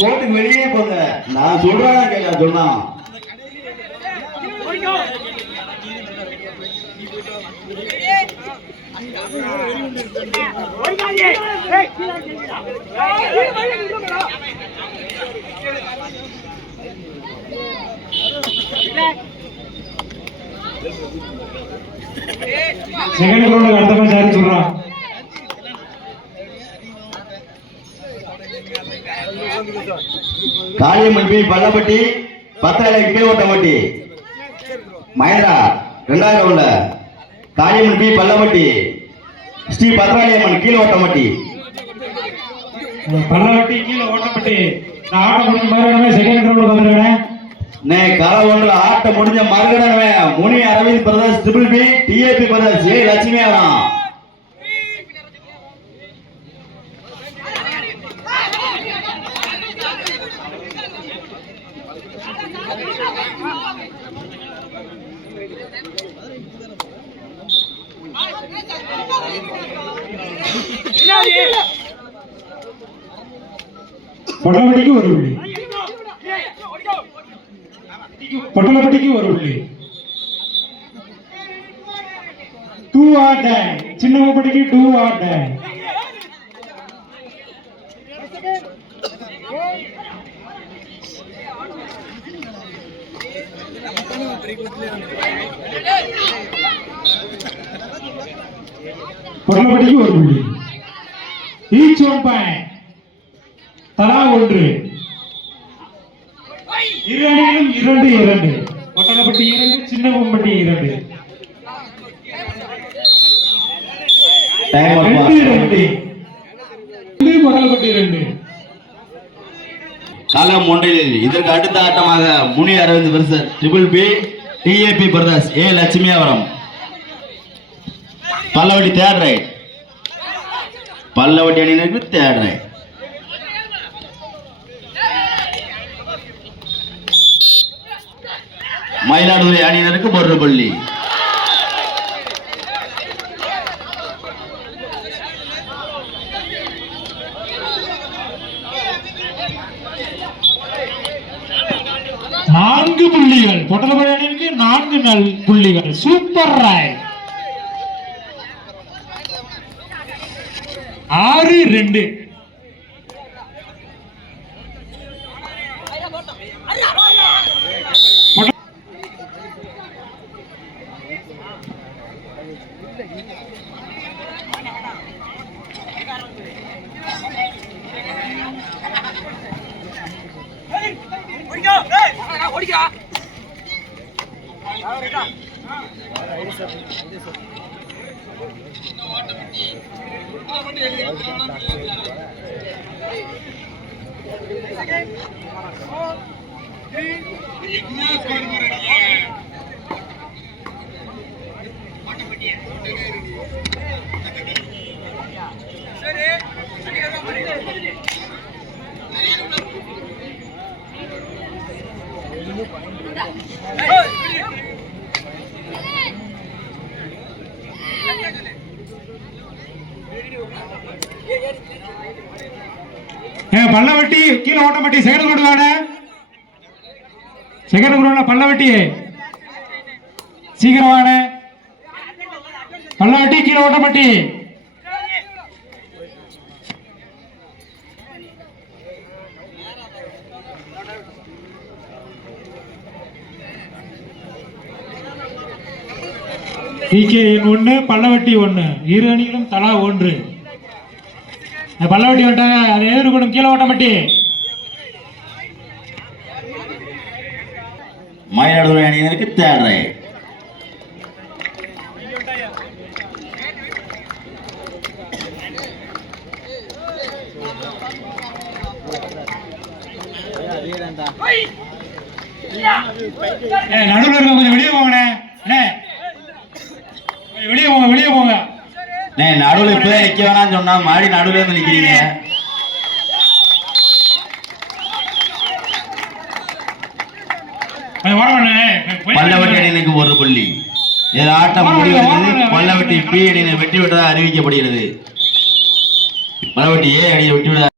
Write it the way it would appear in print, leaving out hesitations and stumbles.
கோட்டுக்கு வெளியே போங்க. நான் சொல்றேன் கேட்க சொன்னா செகண்ட் ரவுண்ட் அடுத்த மேட்ச் யாரு சொல்றான்? காளியம்மன்பி பள்ளப்பட்டி பத்திரலைக்கு கீழ் ஓட்டமட்டி மகேந்திரா 2வது ரவுண்ட்ல காளியம்மன்பி பள்ளப்பட்டி ஸ்ரீ பத்திராளியம்மன் கீழ் ஓட்டமட்டி பள்ளப்பட்டி கீழ் ஓட்டமட்டி. நான் ஆட்டம் முடிஞ்ச மறுகணமே செகண்ட் ரவுண்ட் வந்துருக்கேன். கள ஒன்றுல ஆட்டம் முடிஞ்ச மறுகணமே Muni Aravind brothers triple B DAP brothers A Lakshmi Avaram பொட்டலப்பட்டிக்கு ஒரு புள்ளி. பொட்டலப்பட்டிக்கு ஒரு புள்ளி. 2 ஆர் டை. சின்னப்பட்டிக்கு 2 ஆர் டை. பொட்டலப்பட்டிக்கு ஒரு புள்ளி. Each 1 point. தலா 1. இரு அணிகளும் 2-2. பொட்டலப்பட்டி 2 சின்னப்பட்டி 2. 2-2. பொட்டலப்பட்டி 2. களம் ஒன்றில் இதற்கு அடுத்த ஆட்டமாக Muni Aravind brothers triple B DAP brothers A Lakshmi Avaram Pallavatti third right. Pallavatti அணியினருக்கு தேர்ட் ரைட். மயிலாடுதுறை அணியினருக்கு ஒரு புள்ளி. நான்கு புள்ளிகள். பொட்டலப்பட்டி அணிக்கு 4 புள்ளிகள். Super right. 6-2. பல்லவட்டி கீழே ஓட்டமட்டி செகண்ட் ரவுண்ட் வாட. செகண்ட் ரவுண்ட்ல பல்லவட்டி சீக்கிரம் வாட. பல்லவட்டி கீழே ஓட்டமட்டி. PKN 1 பல்லவட்டி 1. இரு அணிகளும் தலா 1. பல்லவட்டி வந்துட்டாங்க. அதை எதிர்கொள்ளும் கீழே ஓட்டமட்டி. மயிலாடுதுறை அணியினருக்கு தேர்ட் ரைட். நடுவில் இருக்க கொஞ்சம் வெளியே போங்கண்ணே. வெளியே போங்க, வெளியே போங்க. நடுவில் இப்ப நிக்க வேணாம்னு சொன்னா மாடி நடுவில் இருந்து நிக்கிறீங்க. பல்லவட்டி அணியினருக்கு ஒரு புள்ளி. இது ஆட்டம் முடிவடைந்தது. மல்லவட்டி பி அணியினர் வெற்றி பெற்றதாக அறிவிக்கப்படுகிறது. மல்லவட்டி ஏ அணியை வெற்றி பெற்ற